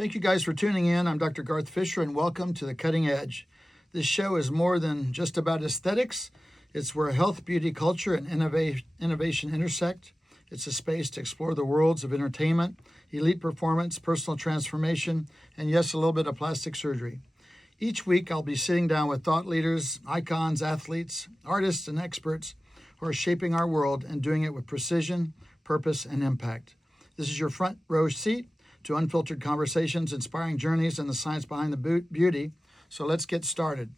Thank you guys for tuning in. I'm Dr. Garth Fisher, and welcome to The Cutting Edge. This show is more than just about aesthetics. It's where health, beauty, culture, and innovation intersect. It's a space to explore the worlds of entertainment, elite performance, personal transformation, and yes, a little bit of plastic surgery. Each week, I'll be sitting down with thought leaders, icons, athletes, artists, and experts who are shaping our world and doing it with precision, purpose, and impact. This is your front row seat to unfiltered conversations, inspiring journeys, and the science behind the beauty. So let's get started.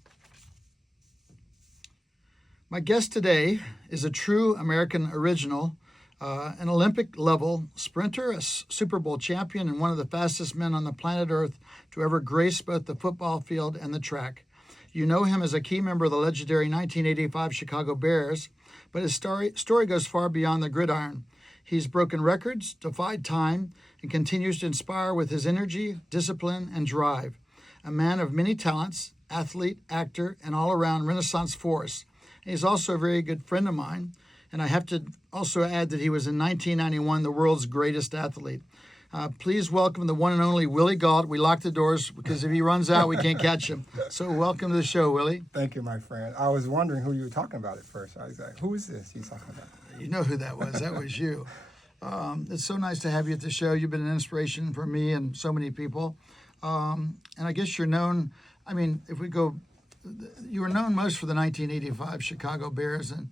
My guest today is a true American original, an Olympic-level sprinter, a Super Bowl champion, and one of the fastest men on the planet Earth to ever grace both the football field and the track. You know him as a key member of the legendary 1985 Chicago Bears, but his story goes far beyond the gridiron. He's broken records, defied time, and continues to inspire with his energy, discipline, and drive. A man of many talents, athlete, actor, and all-around Renaissance force. He's also a very good friend of mine, and I have to also add that he was in 1991 the world's greatest athlete. Please welcome the one and only Willi Gault. We lock the doors because if he runs out, we can't catch him. So welcome to the show, Willie. Thank you, my friend. I was wondering who you were talking about at first. I was like, who is this you're talking about? You know who that was. That was you. It's so nice to have you at the show. You've been an inspiration for me and so many people. And I guess you're known, if we go, you were known most for the 1985 Chicago Bears, and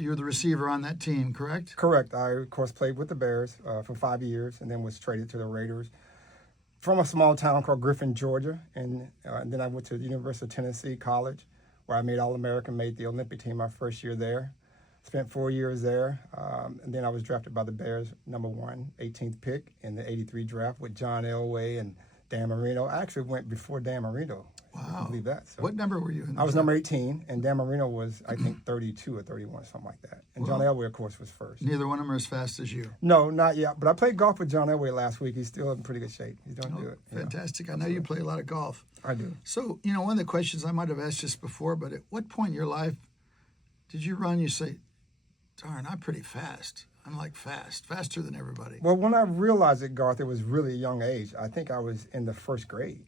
you were the receiver on that team, correct? Correct. I, of course, played with the Bears for 5 years and then was traded to the Raiders from a small town called Griffin, Georgia. And then I went to the University of Tennessee College, where I made All-American, made the Olympic team my first year there. Spent 4 years there, and then I was drafted by the Bears, number 1, 18th pick in the 83 draft with John Elway and Dan Marino. I actually went before Dan Marino. Wow. I believe that. So what number were you in? I was number 18, and Dan Marino was, I think, 32 or 31, something like that. And John Elway, of course, was first. Neither one of them are as fast as you. No, not yet. But I played golf with John Elway last week. He's still in pretty good shape. He's doing good. Fantastic. I know you play a lot of golf. I do. So, one of the questions I might have asked this before, but at what point in your life did you run, you say, darn, I'm pretty fast. I'm like faster than everybody. Well, when I realized it, Garth, it was really a young age. I think I was in the first grade.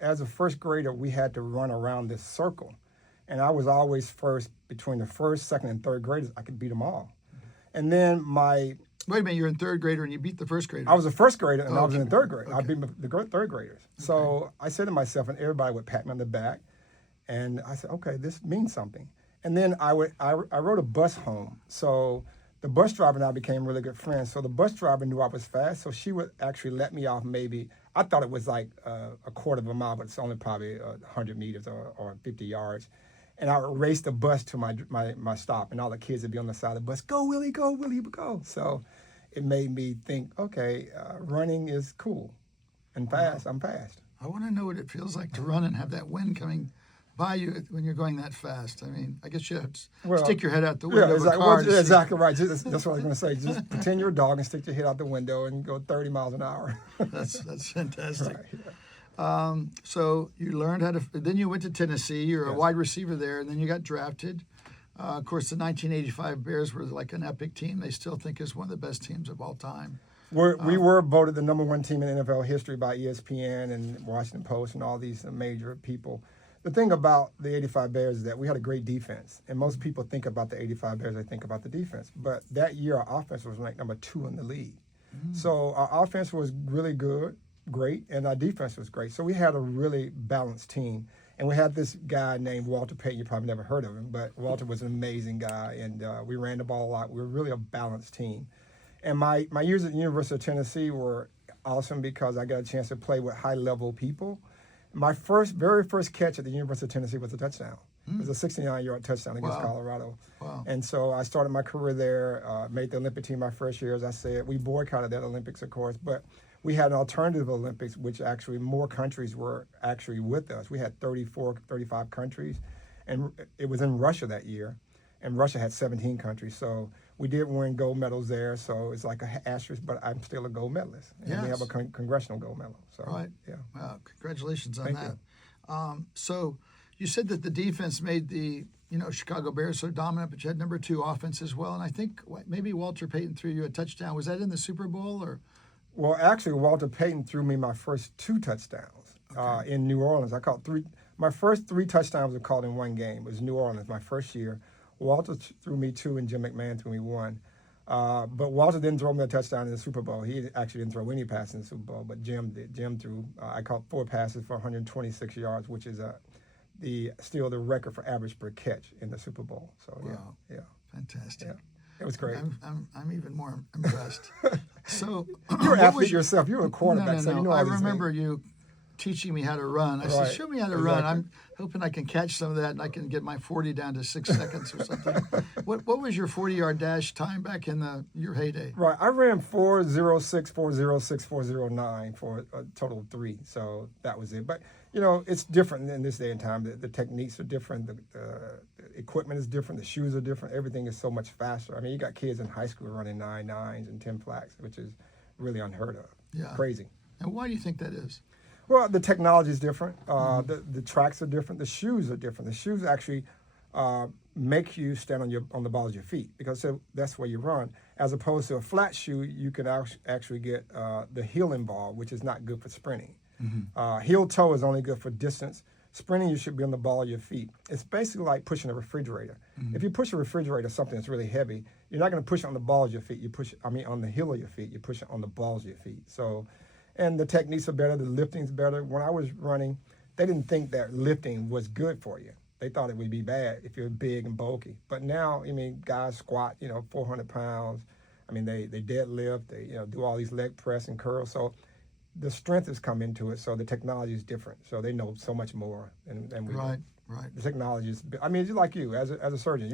As a first grader, we had to run around this circle. And I was always first between the first, second, and third graders. I could beat them all. And then Wait a minute, you're in third grader and you beat the first grader. I was a first grader and I was in the third grade. Okay. I beat the third graders. Okay. So I said to myself, and everybody would pat me on the back. And I said, okay, this means something. And then I rode a bus home. So the bus driver and I became really good friends. So the bus driver knew I was fast, so she would actually let me off maybe, I thought it was like a quarter of a mile, but it's only probably 100 meters or 50 yards. And I would race the bus to my stop, and all the kids would be on the side of the bus, go, Willie, go, Willie, go. So it made me think, okay, running is cool and fast. I'm fast. I want to know what it feels like to run and have that wind coming by you when you're going that fast. I guess you have to stick your head out the window of a car. Exactly right. That's what I was going to say. Just pretend you're a dog and stick your head out the window and go 30 miles an hour. That's fantastic. Right, yeah. So you learned how to. Then you went to Tennessee. You're a wide receiver there, and then you got drafted. Of course, the 1985 Bears were like an epic team. They still think is one of the best teams of all time. We were voted the number 1 team in NFL history by ESPN and Washington Post and all these major people. The thing about the 85 Bears is that we had a great defense. And most people think about the 85 Bears, they think about the defense. But that year, our offense was ranked number 2 in the league. So our offense was really great, and our defense was great. So we had a really balanced team. And we had this guy named Walter Payton. You probably never heard of him, but Walter was an amazing guy, and we ran the ball a lot. We were really a balanced team. And my years at the University of Tennessee were awesome because I got a chance to play with high-level people. My very first catch at the University of Tennessee was a touchdown. It was a 69-yard touchdown against Colorado. Wow. And so I started my career there, made the Olympic team my first year, as I said. We boycotted that Olympics, of course, but we had an alternative Olympics, which actually more countries were actually with us. We had 35 countries, and it was in Russia that year, and Russia had 17 countries. So we did win gold medals there, so it's like an asterisk, but I'm still a gold medalist. And we have a congressional gold medal. So, right. Yeah. Wow. Congratulations on Thank that. You. So you said that the defense made the Chicago Bears so dominant, but you had number 2 offense as well. And I think maybe Walter Payton threw you a touchdown. Was that in the Super Bowl or Well, actually, Walter Payton threw me my first 2 touchdowns in New Orleans. I caught 3. My first 3 touchdowns were caught in one game. It was New Orleans, my first year. Walter threw me 2, and Jim McMahon threw me 1. But Walter didn't throw me a touchdown in the Super Bowl. He actually didn't throw any passes in the Super Bowl, but Jim did. Jim threw. I caught 4 passes for 126 yards, which is still the record for average per catch in the Super Bowl. So Wow. yeah. Fantastic. Yeah. It was great. I'm even more impressed. So You're an athlete yourself. You're a quarterback, No. so you know all I these remember things. you teaching me how to run. I said, Right. show me how to run. Exactly. I'm hoping I can catch some of that and I can get my 40 down to 6 seconds or something. What was your 40-yard dash time back in your heyday? Right. I ran 4.06, 4.06, 4.09 for a total of 3. So that was it. But, it's different in this day and time. The techniques are different. The equipment is different. The shoes are different. Everything is so much faster. I mean, you got kids in high school running 9.9s and 10 flats, which is really unheard of. Yeah. Crazy. And why do you think that is? Well, the technology is different. The tracks are different. The shoes are different. The shoes actually make you stand on the balls of your feet because that's where you run. As opposed to a flat shoe, you can actually get the heel involved, which is not good for sprinting. Heel toe is only good for distance. Sprinting, you should be on the ball of your feet. It's basically like pushing a refrigerator. If you push a refrigerator, something that's really heavy, you're not going to push it on the balls of your feet. On the heel of your feet. You push it on the balls of your feet. So. And the techniques are better, the lifting's better. When I was running, they didn't think that lifting was good for you. They thought it would be bad if you're big and bulky. But now, guys squat, 400 pounds. They deadlift, they, do all these leg press and curls. So the strength has come into it, so the technology is different. So they know so much more than we do. Right. The technology is, just like you, as a surgeon,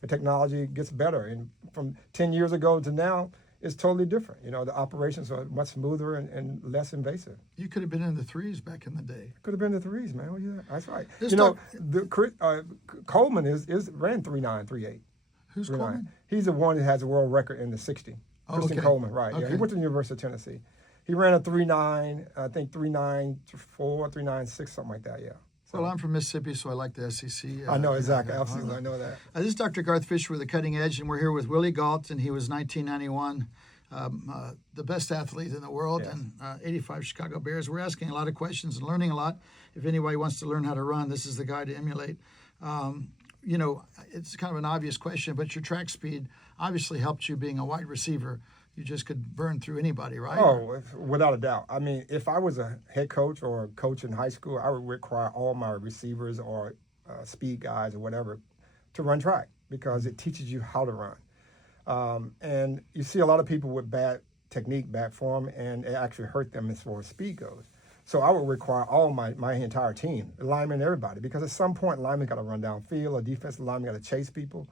the technology gets better. And from 10 years ago to now, it's totally different. The operations are much smoother and less invasive. You could have been in the 3s back in the day. Could have been the 3s, man. Well, yeah, that's right. Coleman ran 3.9, 3.8. Who's 3.9. Coleman? He's the one that has a world record in the 60. Oh, Christian okay. Coleman, right. Yeah, he Okay. went to the University of Tennessee. He ran a 3.9, I think 3.94, 3.96, something like that, yeah. Well, I'm from Mississippi, so I like the SEC. I know, exactly. Absolutely, I know that. This is Dr. Garth Fisher with The Cutting Edge, and we're here with Willi Gault, and he was 1991 the best athlete in the world, Yes. and 85 Chicago Bears. We're asking a lot of questions and learning a lot. If anybody wants to learn how to run, this is the guy to emulate. It's kind of an obvious question, but your track speed obviously helped you being a wide receiver. You just could burn through anybody, right? Oh, without a doubt. If I was a head coach or a coach in high school, I would require all my receivers or speed guys or whatever to run track because it teaches you how to run. And you see a lot of people with bad technique, bad form, and it actually hurt them as far as speed goes. So I would require all my entire team, linemen, everybody, because at some point linemen got to run downfield, or defensive linemen got to chase people.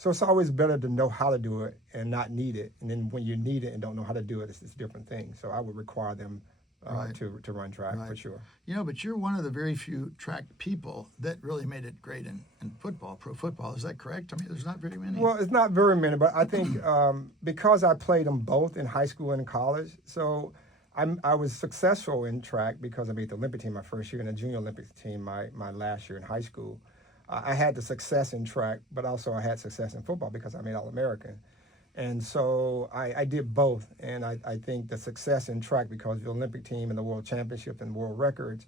So it's always better to know how to do it and not need it. And then when you need it and don't know how to do it, it's a different thing. So I would require them Right. to run track for sure. But you're one of the very few track people that really made it great in football, pro football. Is that correct? There's not very many. Well, it's not very many, but I think because I played them both in high school and in college, so I was successful in track because I made the Olympic team my first year and the junior Olympics team my last year in high school. I had the success in track, but also I had success in football because I made All-American. And so I did both, and I think the success in track because the Olympic team and the World Championship and world records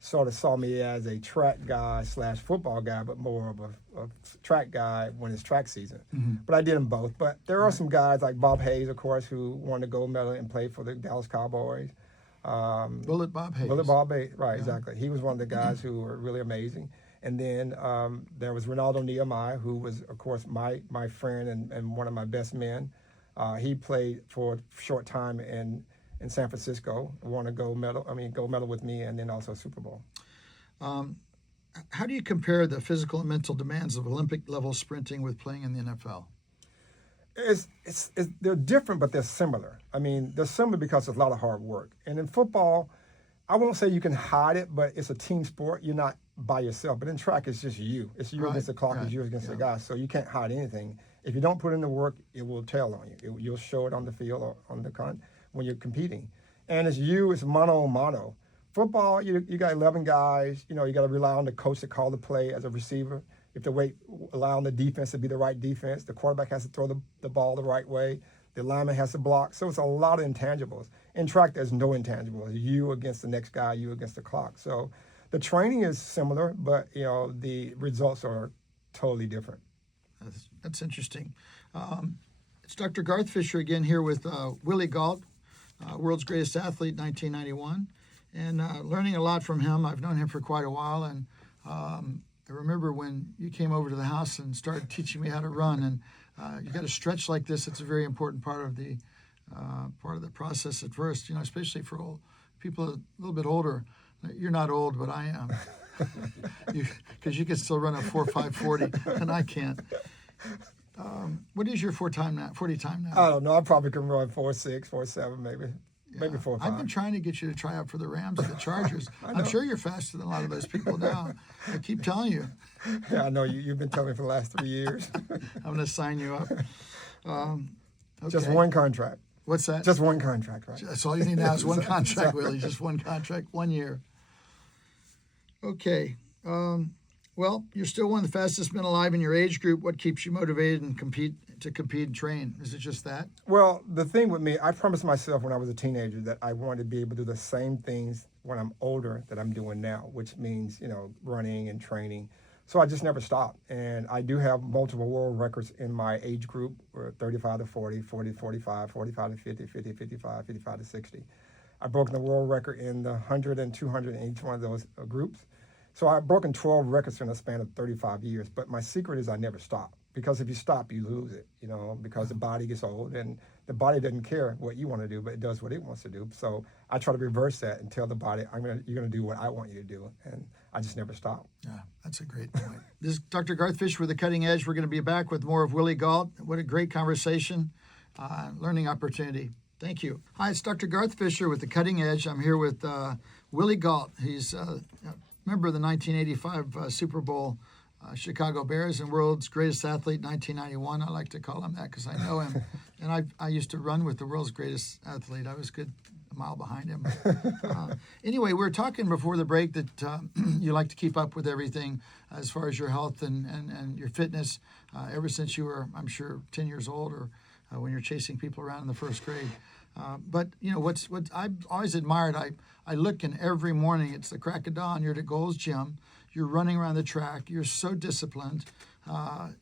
sort of saw me as a track guy / football guy, but more of a track guy when it's track season. Mm-hmm. But I did them both. But there are some guys like Bob Hayes, of course, who won the gold medal and played for the Dallas Cowboys. Bullet Bob Hayes. Bullet Bob Hayes, right, exactly. He was one of the guys who were really amazing. And then there was Ronaldo Nehemiah, who was, of course, my friend and one of my best men. He played for a short time in San Francisco, won a gold medal with me, and then also a Super Bowl. How do you compare the physical and mental demands of Olympic-level sprinting with playing in the NFL? They're different, but they're similar. They're similar because it's a lot of hard work. And in football, I won't say you can hide it, but it's a team sport. You're not by yourself. But in track, it's just you. It's you against the clock. It's you against the guy. So you can't hide anything. If you don't put in the work, it will tell on you. You'll show it on the field or on the when you're competing. And it's mono on mono. Football, you got 11 guys. You got to rely on the coach to call the play as a receiver. You have to allow on the defense to be the right defense. The quarterback has to throw the ball the right way. The lineman has to block. So it's a lot of intangibles. In track, there's no intangible. You against the next guy, you against the clock. So the training is similar, but the results are totally different. That's interesting. It's Dr. Garth Fisher again here with Willi Gault, world's greatest athlete, 1991, and learning a lot from him. I've known him for quite a while, and I remember when you came over to the house and started teaching me how to run. And you got to stretch like this. It's a very important part of the process at first. Especially for people a little bit older. You're not old, but I am, because you can still run a 4.5 and I can't. What is your 40 time now? I don't know. I probably can run 4.6, 4.7, maybe. Yeah. Maybe 4.5. I've been trying to get you to try out for the Rams and the Chargers. I'm sure you're faster than a lot of those people now. I keep telling you. Yeah, I know. You've been telling me for the last 3 years. I'm going to sign you up. Okay. Just one contract. What's that? Just one contract, right? That's all you need now is one contract, Willie. Just one contract, 1 year. Okay. Well, you're still one of the fastest men alive in your age group. What keeps you motivated and compete and train? Is it just that? Well, the thing with me, I promised myself when I was a teenager that I wanted to be able to do the same things when I'm older that I'm doing now, which means, running and training. So I just never stopped. And I do have multiple world records in my age group, 35 to 40, 40 to 45, 45 to 50, 50 to 55, 55 to 60. I've broken the world record in the 100 and 200 in each one of those groups. So I've broken 12 records in a span of 35 years. But my secret is I never stop. Because if you stop, you lose it, because the body gets old and the body doesn't care what you want to do, but it does what it wants to do. So I try to reverse that and tell the body, you're going to do what I want you to do. And I just never stop. Yeah, that's a great point. This is Dr. Garth Fisher with The Cutting Edge. We're going to be back with more of Willi Gault. What a great conversation, learning opportunity. Thank you. Hi, it's Dr. Garth Fisher with The Cutting Edge. I'm here with Willi Gault. He's a member of the 1985 Super Bowl Chicago Bears and world's greatest athlete, 1991. I like to call him that because I know him. And I used to run with the world's greatest athlete. I was good a mile behind him. Anyway, we were talking before the break that you like to keep up with everything as far as your health and your fitness ever since you were, I'm sure, 10 years old or when you're chasing people around in the first grade. But what I've always admired, I look in every morning, it's the crack of dawn, you're at Gold's Gym, you're running around the track, you're so disciplined,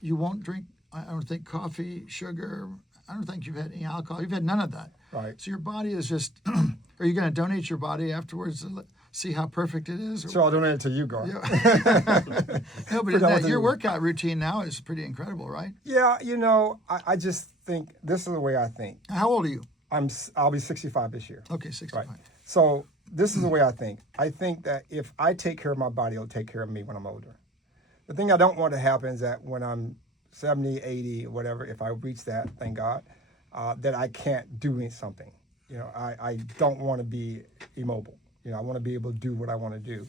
you won't drink, I don't think, coffee, sugar, I don't think you've had any alcohol, you've had none of that. Right. So your body is just, are you going to donate your body afterwards to see how perfect it is? So I'll donate it to you, Garth. Yeah. No, but your workout routine now is pretty incredible, right? Yeah, I just think, this is the way I think. How old are you? I'll be 65 this year. Okay, 65. Right. So this is the way I think. I think that if I take care of my body, it'll take care of me when I'm older. The thing I don't want to happen is that when I'm 70, 80, whatever, if I reach that, thank God, that I can't do something. I don't want to be immobile. I want to be able to do what I want to do.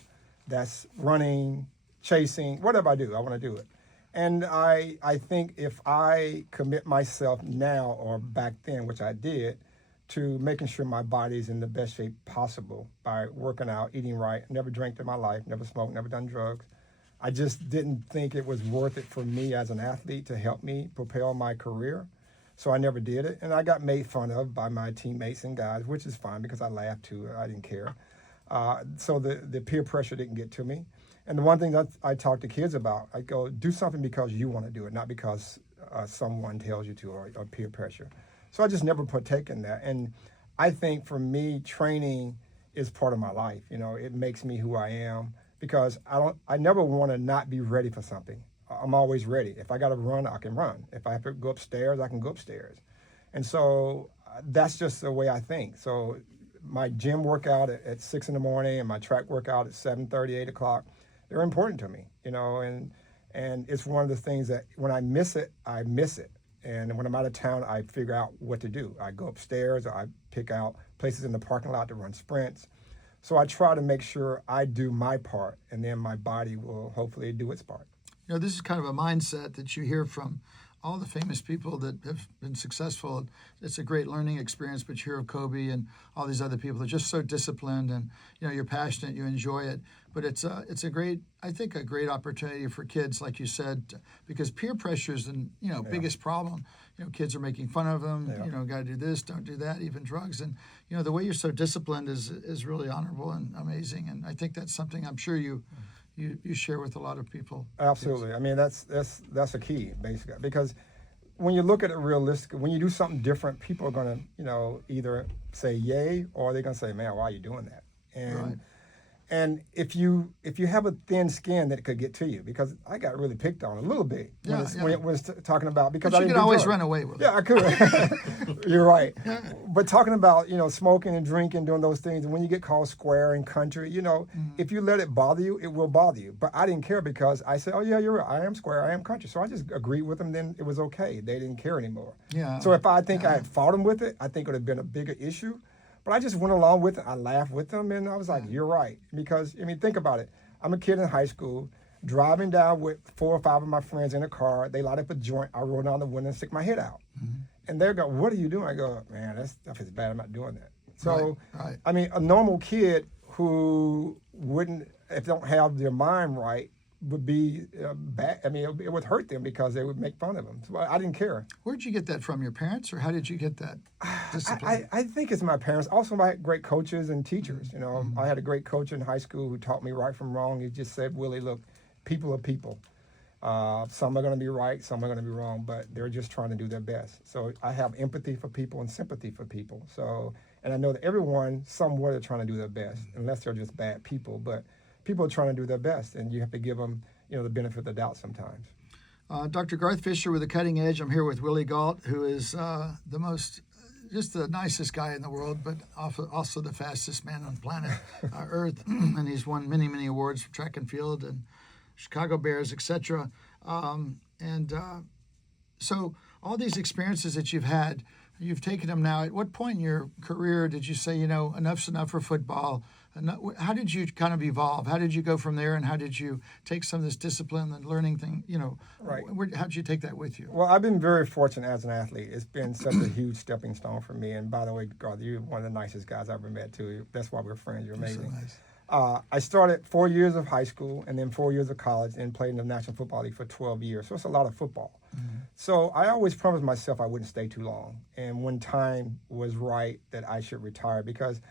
That's running, chasing, whatever I do, I want to do it. And I think if I commit myself now or back then, which I did, to making sure my body's in the best shape possible by working out, eating right, never drank in my life, never smoked, never done drugs. I just didn't think it was worth it for me as an athlete to help me propel my career. So I never did it. And I got made fun of by my teammates and guys, which is fine because I laughed too. I didn't care. So the peer pressure didn't get to me. And the one thing that I talk to kids about, I go, do something because you want to do it, not because someone tells you to or peer pressure. So I just never partake in that. And I think for me, training is part of my life. It makes me who I am because I never want to not be ready for something. I'm always ready. If I got to run, I can run. If I have to go upstairs, I can go upstairs. And so that's just the way I think. So my gym workout at 6 in the morning and my track workout at 7:30, 8 o'clock, they're important to me, and it's one of the things that when I miss it, I miss it. And when I'm out of town, I figure out what to do. I go upstairs, or I pick out places in the parking lot to run sprints. So I try to make sure I do my part, and then my body will hopefully do its part. This is kind of a mindset that you hear from all the famous people that have been successful. It's a great learning experience, but you hear of Kobe and all these other people. They're just so disciplined, and you're passionate, you enjoy it. But it's a great, I think, a great opportunity for kids, like you said, because peer pressure is the biggest problem. Kids are making fun of them. Yeah. Got to do this, don't do that, even drugs. And the way you're so disciplined is really honorable and amazing. And I think that's something I'm sure you share with a lot of people. Absolutely. I mean, that's a key, basically, because when you look at it realistically, when you do something different, people are going to, either say yay or they're going to say, man, why are you doing that? And Right. and if you have a thin skin, that could get to you, because I got really picked on a little bit when it was talking about, because But I you didn't could do always drugs. run away with it. Yeah, I could. You're right. But talking about, smoking and drinking, doing those things, and when you get called square in country, if you let it bother you, it will bother you. But I didn't care, because I said, oh, yeah, you're right. I am square. I am country. So I just agreed with them. Then it was okay. They didn't care anymore. Yeah. So if I think I had fought them with it, I think it would have been a bigger issue. But I just went along with it. I laughed with them, and I was like, you're right. Because, think about it. I'm a kid in high school, driving down with 4 or 5 of my friends in a car. They light up a joint. I roll down the window and stick my head out. Mm-hmm. And they go, what are you doing? I go, man, that stuff is bad. I'm not doing that. So, Right. A normal kid who wouldn't, if they don't have their mind right, would be bad. It would hurt them, because they would make fun of them. So I didn't care. Where'd you get that from? Your parents, or how did you get that discipline? I think it's my parents. Also, my great coaches and teachers. I had a great coach in high school who taught me right from wrong. He just said, Willie, look, people are people. Some are going to be right, some are going to be wrong, but they're just trying to do their best. So I have empathy for people and sympathy for people. So, and I know that everyone somewhere are trying to do their best, unless they're just bad people. But people are trying to do their best, and you have to give them, the benefit of the doubt sometimes. Dr. Garth Fisher with The Cutting Edge. I'm here with Willi Gault, who is just the nicest guy in the world, but also the fastest man on planet Earth. And he's won many, many awards for track and field and Chicago Bears, etc. So all these experiences that you've had, you've taken them now. At what point in your career did you say, enough's enough for football? How did you kind of evolve? How did you go from there, and how did you take some of this discipline and learning thing? Right. How did you take that with you? Well, I've been very fortunate as an athlete. It's been such a huge stepping stone for me. And by the way, Garth, you're one of the nicest guys I've ever met, too. That's why we're friends. You're amazing. So nice. I started 4 years of high school and then 4 years of college, and played in the National Football League for 12 years. So it's a lot of football. Mm-hmm. So I always promised myself I wouldn't stay too long. And when time was right, that I should retire, because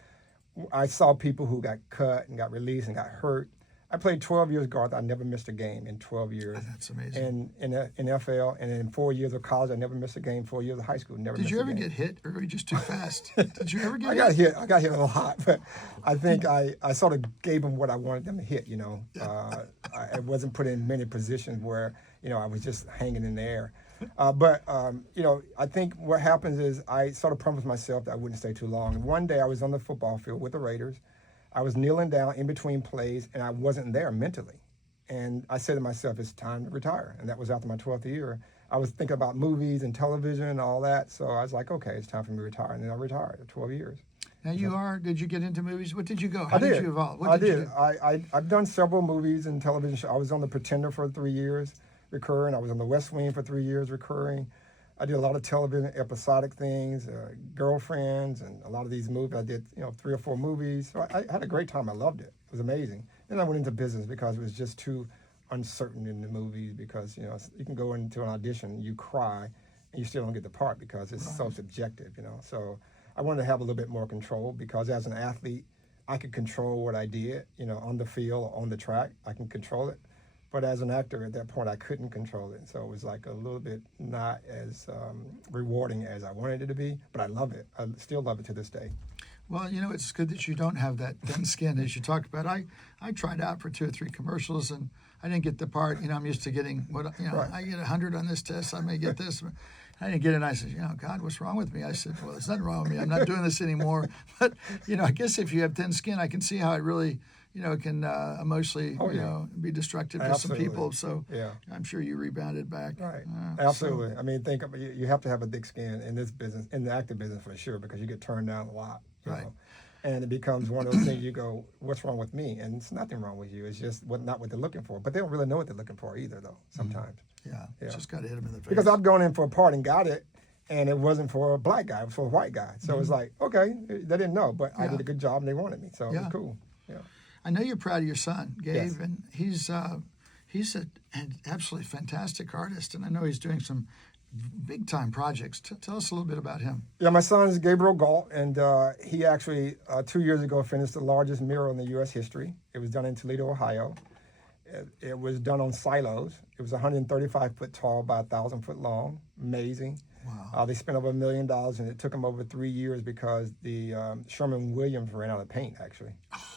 I saw people who got cut and got released and got hurt. I played 12 years, Garth. I never missed a game in 12 years. That's amazing. And in the NFL, and in 4 years of college, I never missed a game. 4 years of high school, never missed a game. Did you ever get hit, or were you just too fast? Did you ever get hit? I got hit a lot, but I think I sort of gave them what I wanted them to hit, I wasn't put in many positions where, I was just hanging in the air. But I think what happens is I sort of promised myself that I wouldn't stay too long. And one day I was on the football field with the Raiders. I was kneeling down in between plays, and I wasn't there mentally. And I said to myself, it's time to retire. And that was after my 12th year. I was thinking about movies and television and all that. So I was like, okay, it's time for me to retire. And then I retired at 12 years. Now did you get into movies? What did you go? How did you evolve? I did. I've done several movies and television shows. I was on The Pretender for 3 years, recurring. I was on The West Wing for 3 years, recurring. I did a lot of television episodic things, Girlfriends, and a lot of these movies. I did, 3 or 4 movies. So I had a great time. I loved it. It was amazing. Then I went into business because it was just too uncertain in the movies, because, you can go into an audition, you cry, and you still don't get the part because it's so subjective, So I wanted to have a little bit more control, because as an athlete, I could control what I did, on the field or on the track. I can control it. But as an actor at that point, I couldn't control it. So it was like a little bit not as rewarding as I wanted it to be. But I love it. I still love it to this day. Well, it's good that you don't have that thin skin, as you talked about. I tried out for 2 or 3 commercials, and I didn't get the part. I'm used to getting Right. I get 100 on this test. I may get this. I didn't get it. And I said, God, what's wrong with me? I said, well, there's nothing wrong with me. I'm not doing this anymore. But, I guess if you have thin skin, I can see how it really, can emotionally, be destructive to some people. So yeah. I'm sure you rebounded back. Right. Absolutely. Think of you have to have a thick skin in this business, in the acting business for sure, because you get turned down a lot. Right. Know? And it becomes one of those things you go, what's wrong with me? And it's nothing wrong with you. It's just not what they're looking for. But they don't really know what they're looking for either, though, sometimes. Yeah, just got to hit them in the face. Because I've gone in for a part and got it, and it wasn't for a black guy, it was for a white guy. So it's like, okay, they didn't know, but I did a good job and they wanted me. So it was cool. Yeah. I know you're proud of your son, Gabe, Yes. and he's an absolutely fantastic artist, and I know he's doing some big-time projects. Tell us a little bit about him. Yeah, my son is Willi Gault, and he actually 2 years ago finished the largest mural in the U.S. history. It was done in Toledo, Ohio. It was done on silos. It was 135 foot tall by 1,000 foot long. Amazing. Wow. They spent over $1 million, and it took them over 3 years because the Sherman-Williams ran out of paint, actually.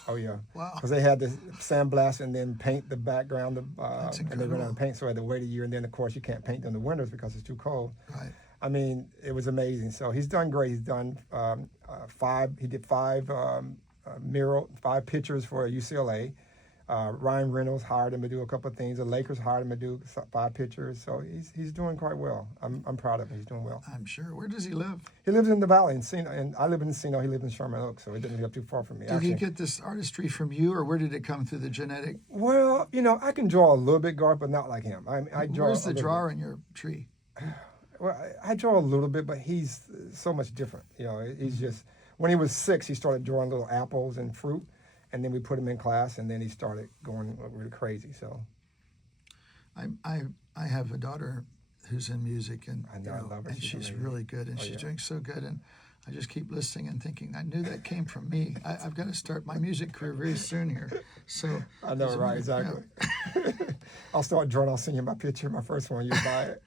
Oh, yeah. Wow. Because they had to sandblast and then paint the background, That's and they ran incredible. out of paint, so I had to wait a year. And then, of course, you can't paint in the winters because it's too cold. Right. I mean, it was amazing. So he's done great. He's done he did five pictures for UCLA. Ryan Reynolds hired him to do a couple of things. The Lakers hired him to do 5 pictures. So he's doing quite well. I'm proud of him. He's doing well. I'm sure. Where does he live? He lives in the Valley, and I live in Encino. He lives in Sherman Oaks, so he doesn't live too far from me. Did he get this artistry from you, or where did it come through the genetic? Well, I can draw a little bit, Garth, but not like him. I draw. Where's the a little drawer in your tree? Well, I draw a little bit, but he's so much different. He's just, when he was 6, he started drawing little apples and fruit, and then we put him in class, and then he started going really crazy. So, I have a daughter who's in music, and I know, I love her. and She's she's amazing. really good, and she's doing so good, and I just keep listening and thinking, I knew that came from me. I've got to start my music career very soon here. So I know, right? Exactly. I'll start drawing. I'll send you my picture, my first one. You buy it.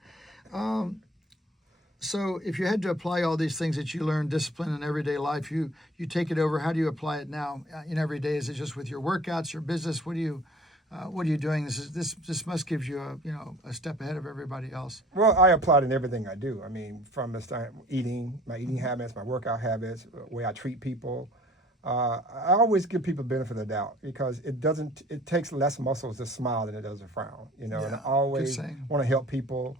So if you had to apply all these things that you learned, discipline in everyday life, you take it over. How do you apply it now in every day? Is it just with your workouts, your business? What are you doing? This must give you a step ahead of everybody else. Well, I apply it in everything I do. I mean, from the start, my eating habits, my workout habits, the way I treat people. I always give people benefit of the doubt because it takes less muscles to smile than it does to frown. And I always want to help people,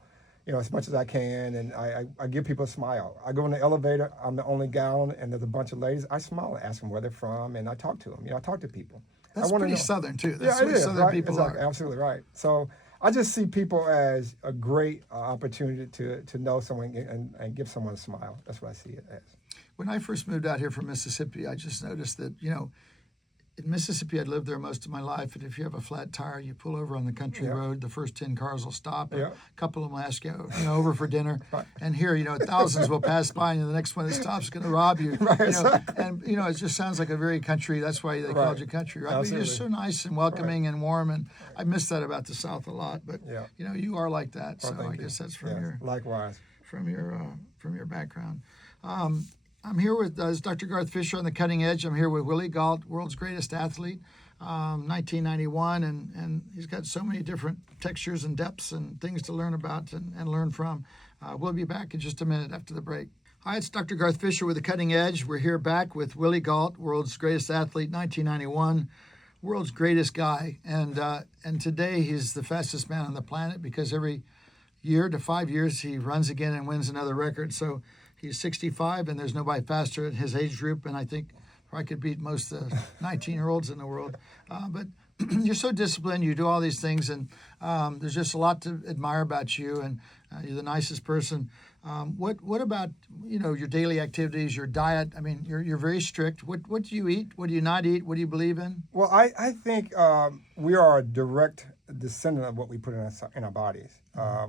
as much as I can, and I give people a smile. I go in the elevator, I'm the only gal, and there's a bunch of ladies. I smile and ask them where they're from, and I talk to them. I talk to people. That's pretty Southern, too. Yeah, That's it what is, Southern right? people Exactly, are. absolutely right. So I just see people as a great opportunity to know someone and give someone a smile. That's what I see it as. When I first moved out here from Mississippi, I just noticed that, in Mississippi, I'd lived there most of my life, and if you have a flat tire, you pull over on the country road, the first 10 cars will stop, a couple of them will ask you, over for dinner, Right. and here, thousands will pass by, and the next one that stops is going to rob you, Exactly. and, it just sounds like a very country, that's why they called you country, right? But you're just so nice and welcoming and warm, and I miss that about the South a lot, but, you are like that, so I guess that's from your likewise. from your background. I'm here with Dr. Garth Fisher on the Cutting Edge. I'm here with Willi Gault, world's greatest athlete, 1991, and he's got so many different textures and depths and things to learn about and learn from. We'll be back in just a minute after the break. Hi, it's Dr. Garth Fisher with the Cutting Edge. We're here back with Willi Gault, world's greatest athlete, 1991, world's greatest guy, and today he's the fastest man on the planet because every year to 5 years he runs again and wins another record. So he's 65, and there's nobody faster in his age group, and I think probably could beat most of the 19-year-olds in the world. But you're so disciplined, you do all these things, and there's just a lot to admire about you, and you're the nicest person. What about, your daily activities, your diet? I mean, you're very strict. What do you eat? What do you not eat? What do you believe in? Well, I think we are a direct descendant of what we put in our bodies.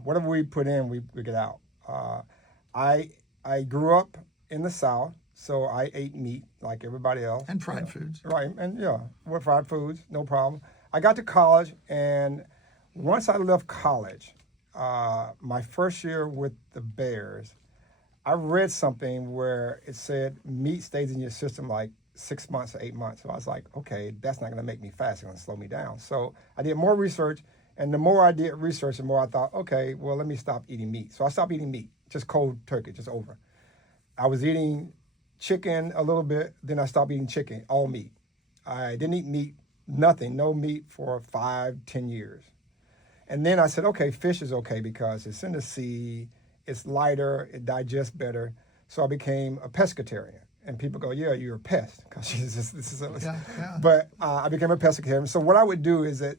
Whatever we put in, we get out. I grew up in the South, so I ate meat like everybody else. And fried foods. Right, and with fried foods, no problem. I got to college, and once I left college, my first year with the Bears, I read something where it said meat stays in your system like 6 months or 8 months. So I was like, okay, that's not going to make me fast. It's going to slow me down. So I did more research, and the more I did research, the more I thought, okay, well, let me stop eating meat. So I stopped eating meat, just cold turkey, just over. I was eating chicken a little bit, then I stopped eating chicken, all meat. I didn't eat meat, nothing, no meat for 5-10 years. And then I said, okay, fish is okay because it's in the sea, it's lighter, it digests better. So I became a pescatarian. And people go, yeah, you're a pest. Because Yeah. But I became a pescatarian. So what I would do is that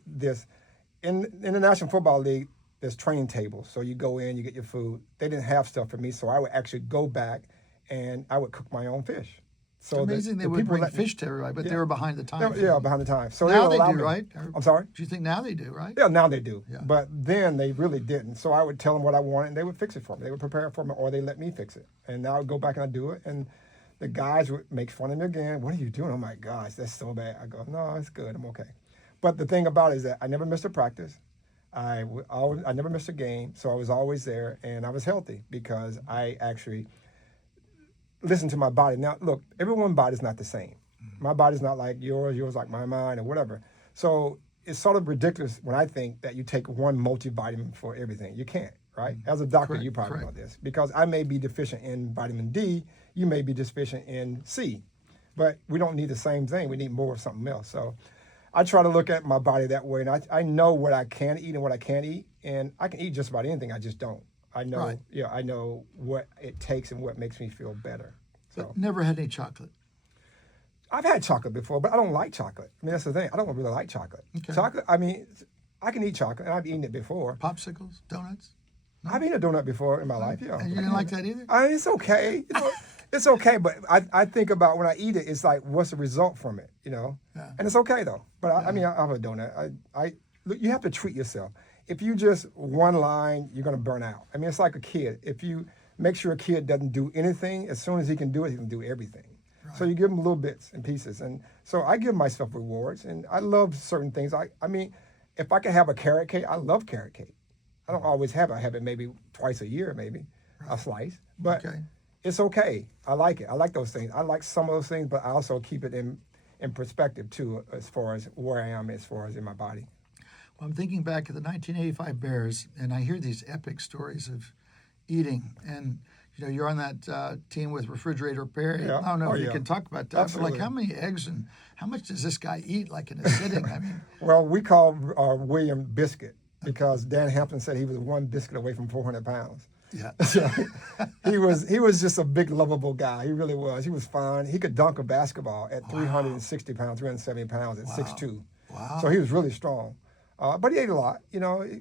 in the National Football League, there's training tables. So you go in, you get your food. They didn't have stuff for me, so I would actually go back and I would cook my own fish. So It's amazing they would bring fish to everybody, but they were behind the times. Yeah, behind the times. So now they do, me. right? I'm sorry? Do you think now they do, right? Yeah, now they do. Yeah. But then they really didn't. So I would tell them what I wanted, and they would fix it for me. They would prepare it for me, or they let me fix it. And now I would go back and I do it, and the guys would make fun of me again. What are you doing? Oh, my gosh, that's so bad. I go, no, it's good. I'm okay. But the thing about it is that I never missed a practice. I never missed a game, so I was always there, and I was healthy because I actually listened to my body. Now, look, everyone's body's not the same. My body's not like yours like my mind, or whatever. So it's sort of ridiculous when I think that you take one multivitamin for everything. You can't, right? As a doctor, you probably know this. Because I may be deficient in vitamin D, you may be deficient in C. But we don't need the same thing. We need more of something else. So I try to look at my body that way, and I know what I can eat and what I can't eat, and I can eat just about anything. I just don't. I know, I know what it takes and what makes me feel better. So But never had any chocolate. I've had chocolate before, but I don't like chocolate. I mean, that's the thing. I don't really like chocolate. Okay. Chocolate. I mean, I can eat chocolate, and I've eaten it before. Popsicles, donuts. I've eaten a donut before in my life. Yeah. And you didn't like that either? It's okay. It's okay, but I think about when I eat it, it's like, what's the result from it, Yeah. And it's okay though. But I mean, I have a donut. Look, you have to treat yourself. If you just one line, you're gonna burn out. I mean, it's like a kid. If you make sure a kid doesn't do anything, as soon as he can do it, he can do everything. Right. So you give him little bits and pieces, and so I give myself rewards, and I love certain things. I mean, if I can have a carrot cake, I love carrot cake. I don't always have it. I have it maybe twice a year, maybe a slice, but. Okay. It's okay. I like it. I like those things. I like some of those things, but I also keep it in perspective too, as far as where I am, as far as in my body. Well, I'm thinking back at the 1985 Bears, and I hear these epic stories of eating. And you're on that team with Refrigerator Perry. Yeah. I don't know if you can talk about that. Absolutely. But like, how many eggs and how much does this guy eat, like in a sitting? I mean, Well, we call William Biscuit because Dan Hampton said he was one biscuit away from 400 pounds. yeah. So he was just a big, lovable guy. He really was. He was fun. He could dunk a basketball at 360 pounds, 370 pounds at 6'2". Wow. So he was really strong. But he ate a lot,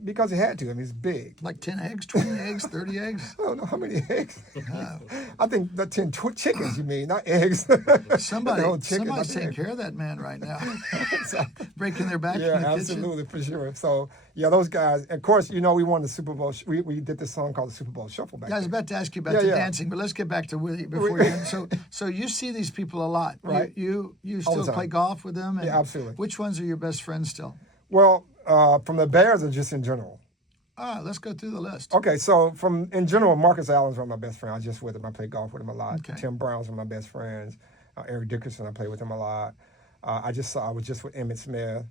because he had to. I mean, he's big. Like 10 eggs, 20 eggs, 30 eggs? I don't know how many eggs. Oh. I think the 10 chickens, you mean, not eggs. Somebody's taking care of that man right now. Breaking their back in the kitchen. Yeah, absolutely, for sure. So, yeah, those guys. Of course, we won the Super Bowl. We did this song called the Super Bowl Shuffle back I was then. about to ask you about the dancing, but let's get back to Willie before you. So you see these people a lot, right? You All the still time. play golf with them? And Yeah, absolutely. Which ones are your best friends still? Well, from the Bears or just in general? Let's go through the list. Okay, so in general, Marcus Allen's one of my best friends. I was just with him. I play golf with him a lot. Okay. Tim Brown's one of my best friends. Eric Dickerson, I play with him a lot. I was just with Emmitt Smith.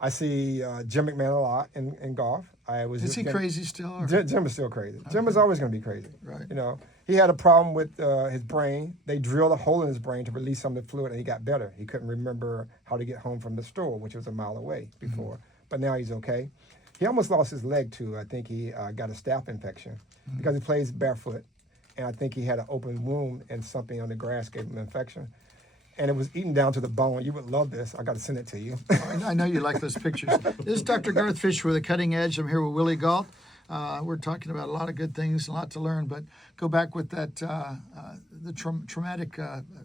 I see Jim McMahon a lot in golf. Is he crazy still? Or? Jim is still crazy. Okay. Jim is always going to be crazy. Right. He had a problem with his brain. They drilled a hole in his brain to release some of the fluid, and he got better. He couldn't remember how to get home from the store, which was a mile away before. Mm-hmm. But now he's okay. He almost lost his leg, too. I think he got a staph infection because he plays barefoot. And I think he had an open wound and something on the grass gave him an infection. And it was eaten down to the bone. You would love this. I got to send it to you. I know you like those pictures. This is Dr. Garth Fisher with A Cutting Edge. I'm here with Willi Gault. We're talking about a lot of good things, a lot to learn, but go back with that, the traumatic,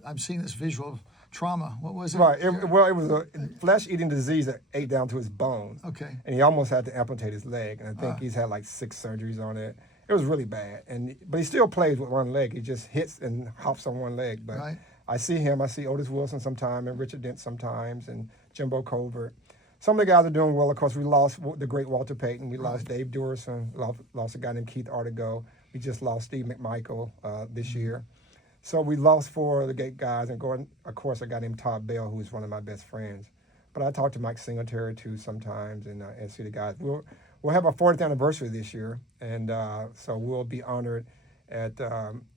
I'm seeing this visual trauma. What was it? Right. It was a flesh-eating disease that ate down to his bone. Okay. And he almost had to amputate his leg, and I think he's had like 6 surgeries on it. It was really bad, but he still plays with one leg. He just hits and hops on one leg. But right. I see him. I see Otis Wilson sometimes, and Richard Dent sometimes, and Jimbo Colbert. Some of the guys are doing well. Of course, we lost the great Walter Payton. We lost Dave Durson. Lost a guy named Keith Artigo. We just lost Steve McMichael this year. So we lost 4 of the great guys, and of course, a guy named Todd Bell, who's one of my best friends. But I talk to Mike Singletary too sometimes, and see the guys. We'll have our 40th anniversary this year, and so we'll be honored at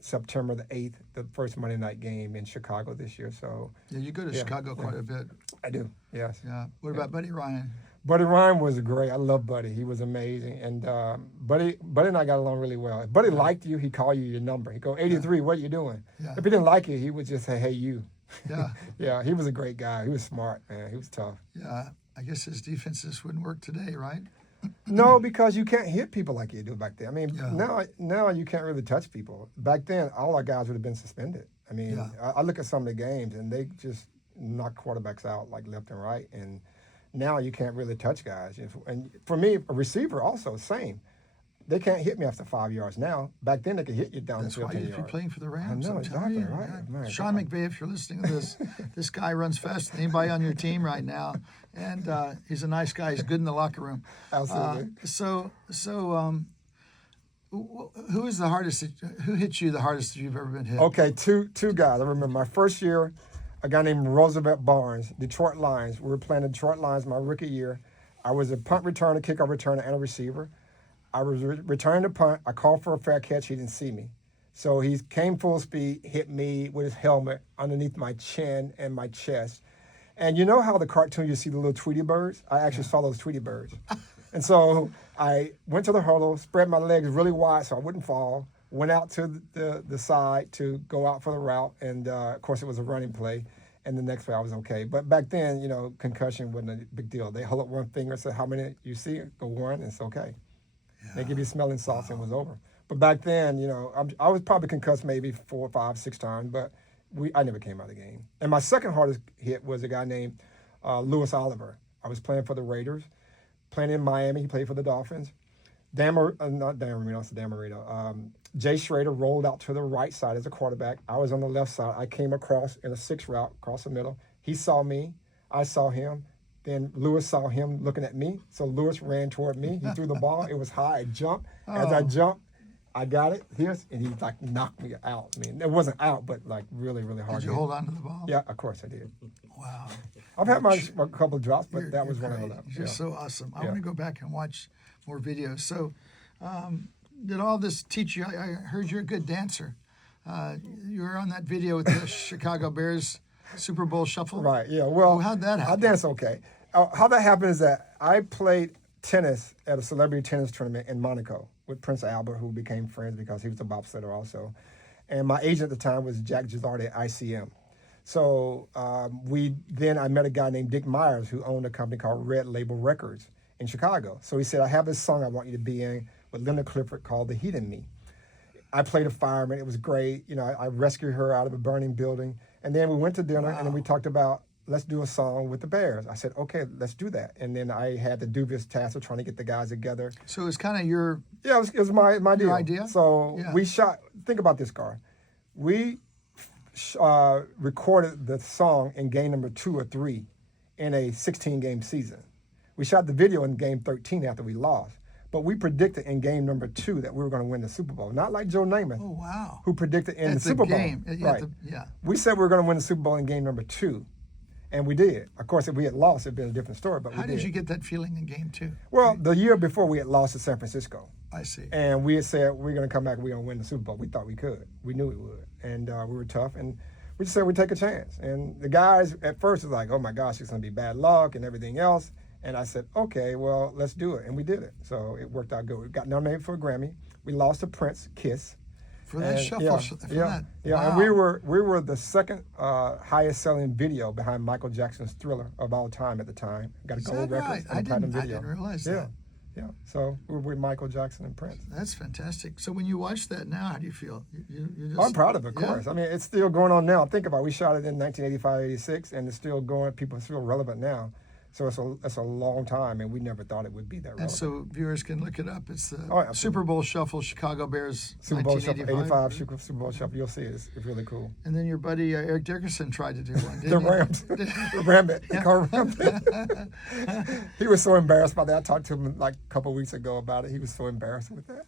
September the 8th, the first Monday night game in Chicago this year. So Yeah, you go to Chicago quite a bit. I do, yes. Yeah. What about Buddy Ryan? Buddy Ryan was great. I love Buddy. He was amazing. And Buddy and I got along really well. If Buddy liked you, he'd call you your number. He'd go, 83, what are you doing? Yeah. If he didn't like you, he would just say, hey, you. Yeah. Yeah, he was a great guy. He was smart, man. He was tough. Yeah. I guess his defenses wouldn't work today, right? No, because you can't hit people like you do back then. I mean, Yeah. now you can't really touch people. Back then, all our guys would have been suspended. I mean, Yeah. I look at some of the games, and they just knock quarterbacks out like left and right. And now you can't really touch guys. And for me, a receiver also, same. They can't hit me after 5 yards now. Back then, they could hit you down That's the why field 10 you'd be yards. playing for the Rams. I know, I'm telling exactly, you. right. Yeah. My Sean God. McVay, if you're listening to this, this guy runs faster than anybody on your team right now, and he's a nice guy. He's good in the locker room. Absolutely. Who is the hardest? Who hit you the hardest that you've ever been hit? Okay, two guys. I remember my first year, a guy named Roosevelt Barnes, Detroit Lions. We were playing the Detroit Lions my rookie year. I was a punt returner, kickoff returner, and a receiver. I was returning the punt. I called for a fair catch. He didn't see me. So he came full speed, hit me with his helmet underneath my chin and my chest. And you know how the cartoon you see the little Tweety birds? I actually saw those Tweety birds. And so I went to the huddle, spread my legs really wide so I wouldn't fall, went out to the side to go out for the route. And, of course, it was a running play. And the next play, I was okay. But back then, concussion wasn't a big deal. They hold up one finger and say, how many you see? Go one, and it's okay. Yeah. They give you smelling salts and it was over. But back then, I was probably concussed maybe 4, 5, 6 times, but I never came out of the game. And my second hardest hit was a guy named Louis Oliver. I was playing for the Raiders, playing in Miami. He played for the Dolphins. Jay Schrader rolled out to the right side as a quarterback. I was on the left side. I came across in a 6 route, across the middle. He saw me. I saw him. Then Lewis saw him looking at me. So Lewis ran toward me. He threw the ball. It was high. I jumped. As I jumped, I got it. And he knocked me out. I mean, it wasn't out, but really, really hard. Did you hold on to the ball? Yeah, of course I did. Wow. I've had a couple of drops, but that was one of them. You're so awesome. I want to go back and watch more videos. So, did all this teach you? I heard you're a good dancer. You were on that video with the Chicago Bears Super Bowl Shuffle. Right, yeah. Well, how'd that happen? I dance okay. How that happened is that I played tennis at a celebrity tennis tournament in Monaco with Prince Albert, who became friends because he was a bobsledder also. And my agent at the time was Jack Gilardi at ICM. So I met a guy named Dick Myers who owned a company called Red Label Records in Chicago. So he said, I have this song I want you to be in with Linda Clifford called The Heat in Me. I played a fireman. It was great. I rescued her out of a burning building. And then we went to dinner, and then we talked about, let's do a song with the Bears. I said, okay, let's do that. And then I had the dubious task of trying to get the guys together. So it was kind of your... Yeah, it was my deal. Your idea? So we shot, think about this, Gar. We recorded the song in game number 2 or 3 in a 16-game season. We shot the video in game 13 after we lost. But we predicted in game number 2 that we were going to win the Super Bowl. Not like Joe Namath, who predicted in the Super Bowl. Right. We said we were going to win the Super Bowl in game number 2, and we did. Of course, if we had lost, it'd been a different story. But how did you get that feeling in game 2? Well, the year before we had lost to San Francisco. I see. And we had said we're going to come back. We're going to win the Super Bowl. We thought we could. We knew we would, and we were tough. And we just said we'd take a chance. And the guys at first was like, "Oh my gosh, it's going to be bad luck and everything else." And I said, okay, well, let's do it. And we did it. So it worked out good. We got nominated for a Grammy. We lost to Prince, Kiss. For that shuffle? Yeah. Wow. And we were the second highest selling video behind Michael Jackson's Thriller of all time at the time. Got a gold record and a platinum video. I didn't realize that. Yeah. So we were with Michael Jackson and Prince. That's fantastic. So when you watch that now, how do you feel? I'm proud of it, of course. I mean, it's still going on now. Think about it. We shot it in 1985, 86, and it's still going. People are still relevant now. So it's a long time, and we never thought it would be that relevant. And so viewers can look it up. It's the Super Bowl Shuffle, Chicago Bears, Super Bowl Shuffle, 85 Super Bowl Shuffle. You'll see it. It's really cool. And then your buddy Eric Dickerson tried to do one, didn't the Rams. The Rambit. He called Rambit. He was so embarrassed by that. I talked to him like a couple of weeks ago about it. He was so embarrassed with that.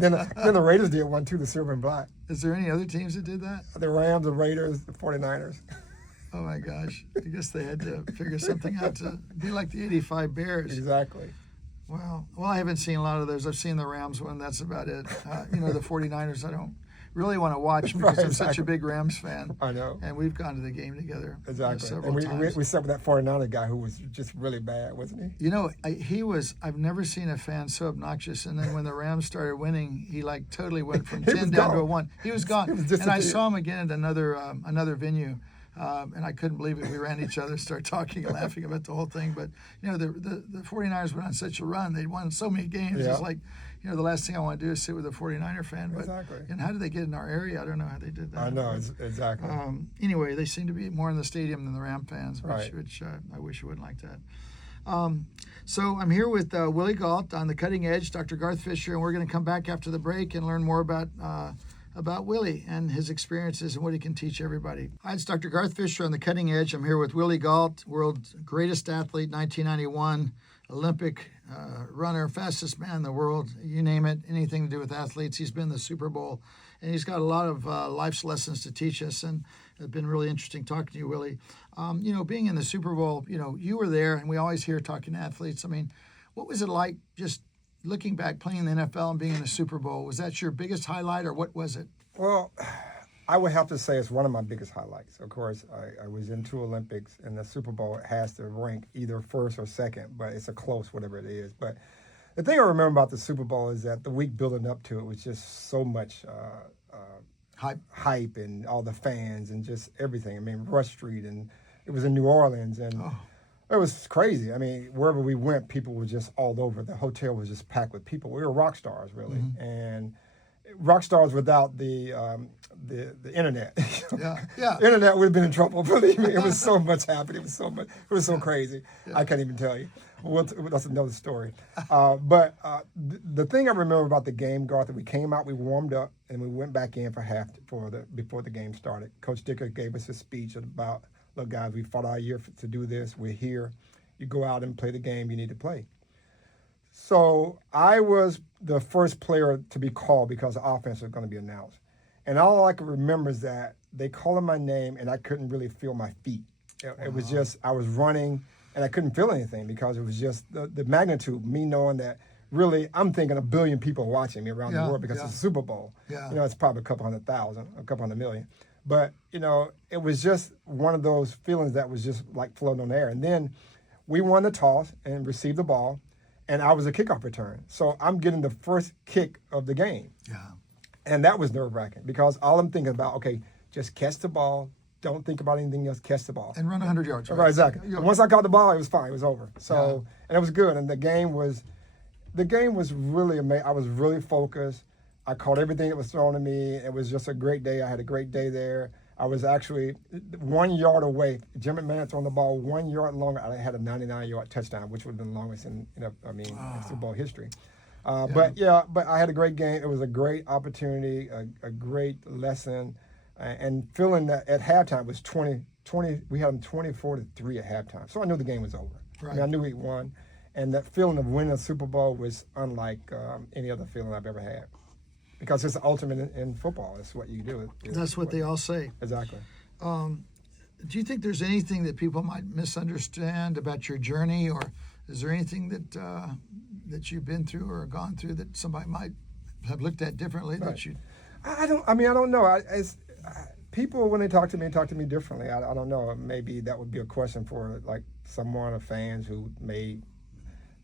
then the Raiders did one, too, the silver and black. Is there any other teams that did that? The Rams, the Raiders, the 49ers. Oh, my gosh. I guess they had to figure something out to be like the 85 Bears. Exactly. Well, I haven't seen a lot of those. I've seen the Rams one. That's about it. The 49ers, I don't really want to watch because I'm such a big Rams fan. I know. And we've gone to the game together Exactly. several And times. we sat with that 49er guy who was just really bad, wasn't he? I've never seen a fan so obnoxious. And then when the Rams started winning, he like totally went from 10 down to a 1. He was gone. And I saw him again at another venue. And I couldn't believe it. We ran each other, started talking and laughing about the whole thing. But, the 49ers went on such a run. They'd won so many games. Yeah. It's like, the last thing I want to do is sit with a 49er fan. But, Exactly. And how did they get in our area? I don't know how they did that. I know, exactly. Anyway, they seem to be more in the stadium than the Ram fans, Right. which I wish you wouldn't like that. So I'm here with Willi Gault on the Cutting Edge, Dr. Garth Fisher, and we're going to come back after the break and learn more about Willie and his experiences and what he can teach everybody. Hi, it's Dr. Garth Fisher on the Cutting Edge. I'm here with Willi Gault, world's greatest athlete, 1991, Olympic runner, fastest man in the world, you name it, anything to do with athletes. He's been in the Super Bowl, and he's got a lot of life's lessons to teach us, and it's been really interesting talking to you, Willie. Being in the Super Bowl, you were there, and we always hear talking to athletes. I mean, what was it like just looking back, playing in the NFL and being in the Super Bowl? Was that your biggest highlight, or what was it? Well, I would have to say it's one of my biggest highlights. Of course, I was in 2 Olympics, and the Super Bowl has to rank either first or second, but it's a close, whatever it is. But the thing I remember about the Super Bowl is that the week building up to it was just so much hype and all the fans and just everything. I mean, Rush Street, and it was in New Orleans, and it was crazy. I mean, wherever we went, people were just all over. The hotel was just packed with people. We were rock stars, really, and rock stars without the internet. Yeah. Internet would have been in trouble. Believe me, it was so much happening. It was so crazy. Yeah. I can't even tell you. That's another story. But the thing I remember about the game, Garth, that we came out, we warmed up, and we went back in before the game started. Coach Dicker gave us a speech about, look, guys, we fought all year to do this. We're here. You go out and play the game you need to play. So I was the first player to be called because the offense was going to be announced. And all I can remember is that they called my name, and I couldn't really feel my feet. It was just, I was running, and I couldn't feel anything because it was just the magnitude, me knowing that really I'm thinking 1 billion people watching me around the world because it's a Super Bowl. Yeah. It's probably a couple 100,000, a couple 100 million. But, it was just one of those feelings that was just like floating on the air. And then we won the toss and received the ball, and I was a kickoff return. So I'm getting the first kick of the game. Yeah. And that was nerve-wracking because all I'm thinking about, okay, just catch the ball. Don't think about anything else. Catch the ball. And run 100 yards. Right, exactly. Once I caught the ball, it was fine. It was over. So, and it was good. And the game was really amazing. I was really focused. I caught everything that was thrown at me. It was just a great day. I had a great day there. I was actually 1 yard away. Jim McMahon thrown the ball 1 yard longer. I had a 99-yard touchdown, which would have been the longest in Super Bowl history. But I had a great game. It was a great opportunity, a great lesson, and feeling that at halftime was 20. We had them 24-3 at halftime. So I knew the game was over. Right. I mean, I knew we won, and that feeling of winning a Super Bowl was unlike any other feeling I've ever had. Because it's the ultimate in football. It's what you do. That's what they all say. Exactly. Do you think there's anything that people might misunderstand about your journey, or is there anything that you've been through or gone through that somebody might have looked at differently? Right. That you? I don't know. People, when they talk to me differently. I don't know. Maybe that would be a question for like someone of fans who may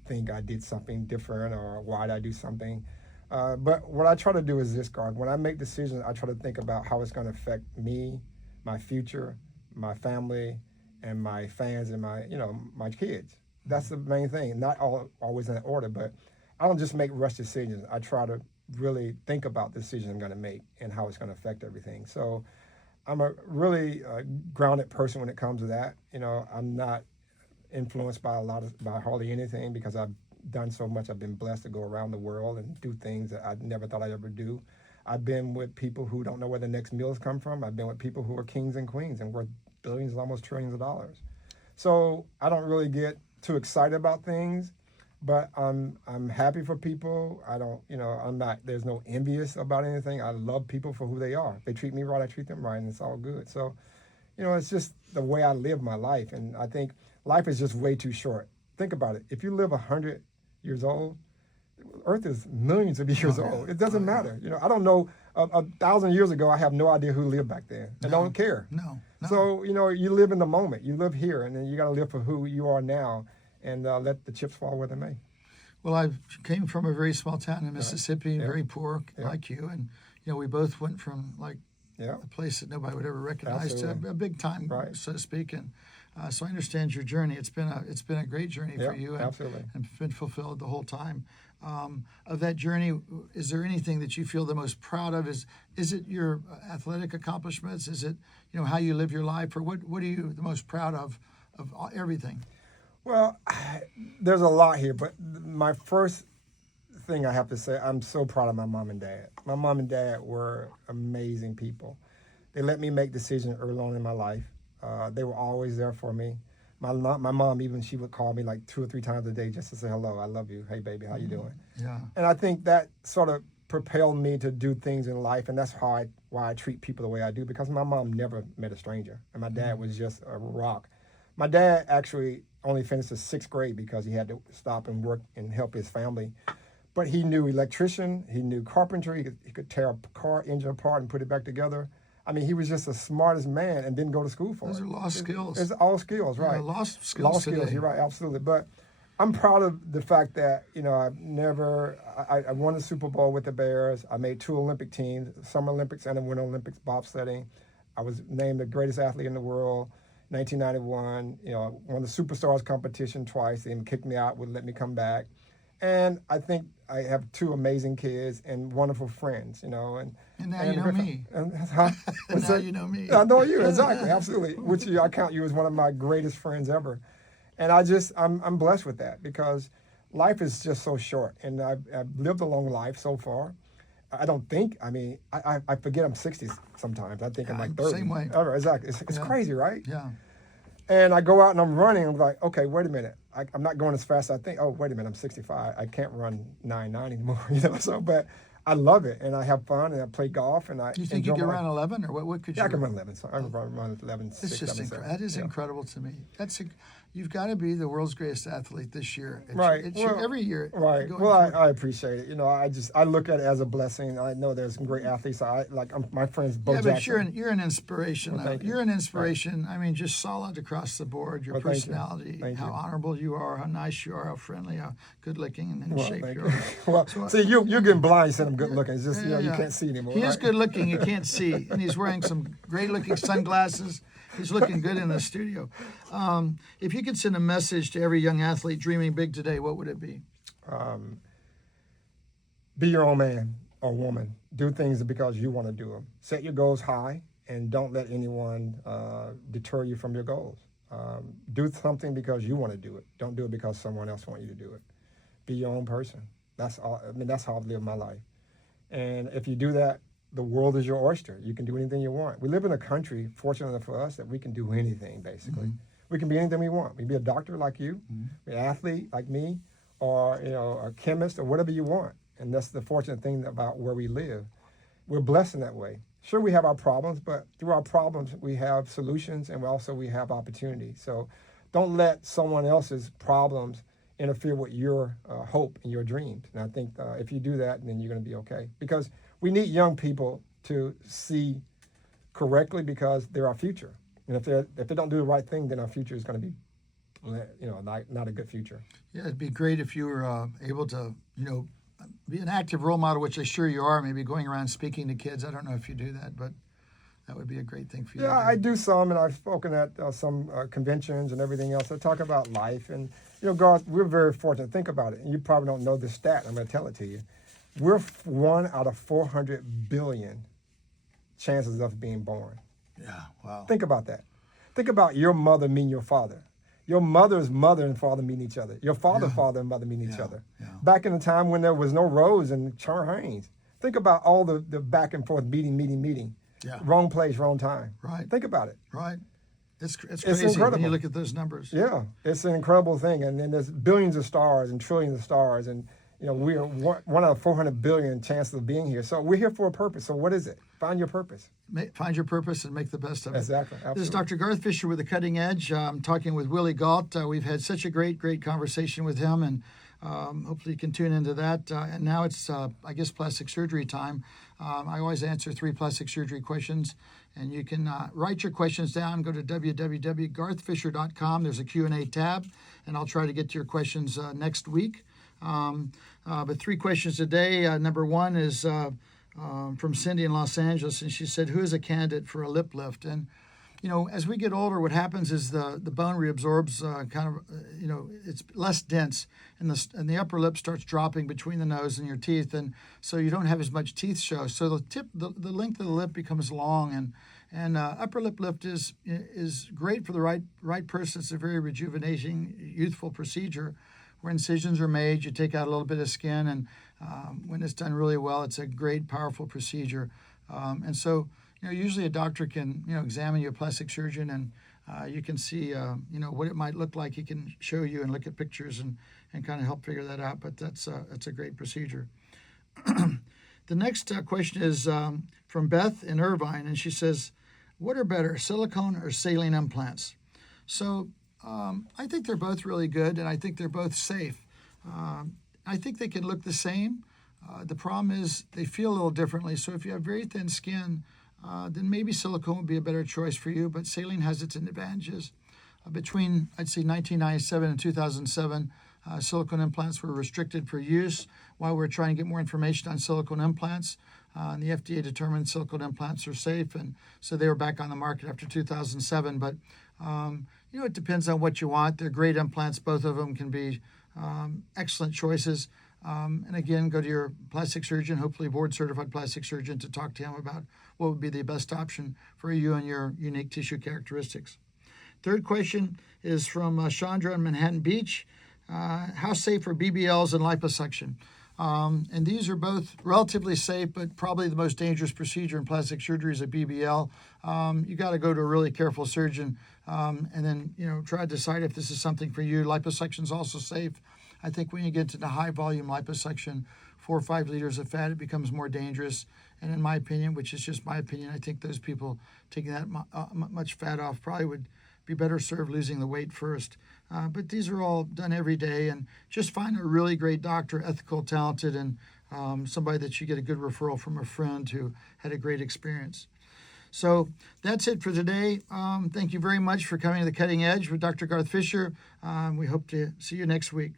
think I did something different or why did I do something. But what I try to do is this, Garth. When I make decisions, I try to think about how it's going to affect me, my future, my family, and my fans and my kids. That's the main thing. Not always in that order, but I don't just make rush decisions. I try to really think about the decision I'm going to make and how it's going to affect everything. So I'm a really grounded person when it comes to that. I'm not influenced by hardly anything because I've done so much. I've been blessed to go around the world and do things that I never thought I'd ever do. I've been with people who don't know where the next meals come from. I've been with people who are kings and queens and worth billions, almost trillions of dollars. So I don't really get too excited about things, but I'm happy for people. There's no envious about anything. I love people for who they are. If they treat me right, I treat them right, and it's all good. So, it's just the way I live my life. And I think life is just way too short. Think about it. If you live 100 years old. Earth is millions of years old. It doesn't matter. You know, I don't know. 1,000 years ago, I have no idea who lived back then. I don't care. No. So, you know, you live in the moment. You live here, and then you got to live for who you are now, and let the chips fall where they may. Well, I came from a very small town in Mississippi, very poor, like you, and you know, we both went from like a place that nobody would ever recognize to a big time, so to speak. And so I understand your journey. It's been a great journey for you, and been fulfilled the whole time. Of that journey, is there anything that you feel the most proud of? Is it your athletic accomplishments? Is it, you know, how you live your life, or what are you the most proud of everything? Well, there's a lot here, but my first thing I have to say, I'm so proud of my mom and dad. My mom and dad were amazing people. They let me make decisions early on in my life. They were always there for me. My mom, even, she would call me like 2 or 3 times a day just to say hello, I love you, hey baby, how you doing? Yeah. And I think that sort of propelled me to do things in life, and that's why I treat people the way I do, because my mom never met a stranger, and my dad was just a rock. My dad actually only finished the 6th grade because he had to stop and work and help his family. But he knew electrician, he knew carpentry, he could tear a car engine apart and put it back together. I mean, he was just the smartest man and didn't go to school for it. Those are lost skills. It's all skills, right? Yeah, lost skills Lost today. skills, you're right, absolutely. But I'm proud of the fact that, you know, I won the Super Bowl with the Bears. I made 2 Olympic teams, Summer Olympics and the Winter Olympics bobsledding. I was named the greatest athlete in the world, 1991. You know, won the Superstars competition twice. They even kicked me out, wouldn't let me come back. And I think I have 2 amazing kids and wonderful friends, you know. And now you know me. Now you know me. I know you, exactly, absolutely. Which I count you as one of my greatest friends ever. And I'm blessed with that, because life is just so short. And I've lived a long life so far. I don't think, I mean, I forget I'm 60 sometimes. I think I'm like 30. Same way. Exactly. It's crazy, right? Yeah. And I go out and I'm running. I'm like, okay, wait a minute. I'm not going as fast as I think. Oh, wait a minute. I'm 65. I can't run 9.9 anymore. You know. So, but I love it, and I have fun, and I play golf, and I. Do you think you can run 11, or what could you? Yeah, I can run 11. So I can run 11. It's 6, just 7, 7. that is incredible to me. You've got to be the world's greatest athlete this year. Every year. Right. Well, I appreciate it. You know, I look at it as a blessing. I know there's some great athletes. My friends, Bo Jackson. Yeah, but you're an inspiration. Well, you're an inspiration. Right. I mean, just solid across the board. Your personality, Thank you. How honorable you are, how nice you are, how friendly, how good looking, and in shape you are. Well, see, you're getting blind. You said I'm good looking. It's just you can't see anymore. He is good looking. You can't see, and he's wearing some great looking sunglasses. He's looking good in the studio. If you could send a message to every young athlete dreaming big today, what would it be? Be your own man or woman. Do things because you want to do them. Set your goals high, and don't let anyone deter you from your goals. Do something because you want to do it. Don't do it because someone else wants you to do it. Be your own person. That's all. I mean, that's how I've lived my life. And if you do that, the world is your oyster. You can do anything you want. We live in a country, fortunately for us, that we can do anything, basically. Mm-hmm. We can be anything we want. We can be a doctor like you, an athlete like me, or a chemist, or whatever you want. And that's the fortunate thing about where we live. We're blessed in that way. Sure, we have our problems, but through our problems, we have solutions, and we have opportunity. So don't let someone else's problems interfere with your hope and your dreams. And I think if you do that, then you're going to be okay. Because we need young people to see correctly, because they're our future. And if they don't do the right thing, then our future is going to be, not a good future. Yeah, it'd be great if you were able to, be an active role model, which I'm sure you are. Maybe going around speaking to kids. I don't know if you do that, but that would be a great thing for you. Yeah, I do some, and I've spoken at some conventions and everything else. I talk about life, and Garth, we're very fortunate. Think about it, and you probably don't know this stat. I'm going to tell it to you. We're 1 out of 400 billion chances of being born. Yeah, wow. Think about that. Think about your mother meeting your father. Your mother's mother and father meeting each other. Your father and mother meeting each other. Yeah. Back in the time when there was no Rose and Charles. Think about all the back and forth meeting. Yeah. Wrong place, wrong time. Right. Think about it. Right. It's crazy incredible when you look at those numbers. Yeah, it's an incredible thing. And then there's billions of stars and trillions of stars, and we are 1 out of 400 billion chances of being here. So we're here for a purpose. So what is it? Find your purpose. Find your purpose and make the best of it. Exactly. Absolutely. This is Dr. Garth Fisher with The Cutting Edge. I'm talking with Willi Gault. We've had such a great conversation with him, and Hopefully you can tune into that. And now it's, I guess, plastic surgery time. I always answer 3 plastic surgery questions, and you can write your questions down. Go to www.garthfisher.com. There's a Q&A tab, and I'll try to get to your questions next week. But 3 questions today. Number 1 is from Cindy in Los Angeles, and she said, who is a candidate for a lip lift? And as we get older, what happens is the bone reabsorbs it's less dense, and the upper lip starts dropping between the nose and your teeth, and so you don't have as much teeth show. So the length of the lip becomes long, and upper lip lift is great for the right person. It's a very rejuvenating, youthful procedure where incisions are made. You take out a little bit of skin, and when it's done really well, it's a great, powerful procedure. And so, usually a doctor can, examine you, a plastic surgeon, and you can see, what it might look like. He can show you and look at pictures and kind of help figure that out. But that's a great procedure. The next question is from Beth in Irvine, and she says, what are better, silicone or saline implants? So I think they're both really good, and I think they're both safe. I think they can look the same. The problem is they feel a little differently. So if you have very thin skin, then maybe silicone would be a better choice for you, but saline has its advantages. Between, I'd say, 1997 and 2007, silicone implants were restricted for use while we're trying to get more information on silicone implants. And the FDA determined silicone implants are safe, and so they were back on the market after 2007. But, it depends on what you want. They're great implants. Both of them can be excellent choices. And again, go to your plastic surgeon, hopefully board-certified plastic surgeon, to talk to him about what would be the best option for you and your unique tissue characteristics. Third question is from Chandra in Manhattan Beach. How safe are BBLs and liposuction? And these are both relatively safe, but probably the most dangerous procedure in plastic surgery is a BBL. You got to go to a really careful surgeon and then, try to decide if this is something for you. Liposuction is also safe. I think when you get to the high volume liposuction, 4 or 5 liters of fat, it becomes more dangerous. And in my opinion, which is just my opinion, I think those people taking that much fat off probably would be better served losing the weight first. But these are all done every day, and just find a really great doctor, ethical, talented, and somebody that you get a good referral from a friend who had a great experience. So that's it for today. Thank you very much for coming to The Cutting Edge with Dr. Garth Fisher. We hope to see you next week.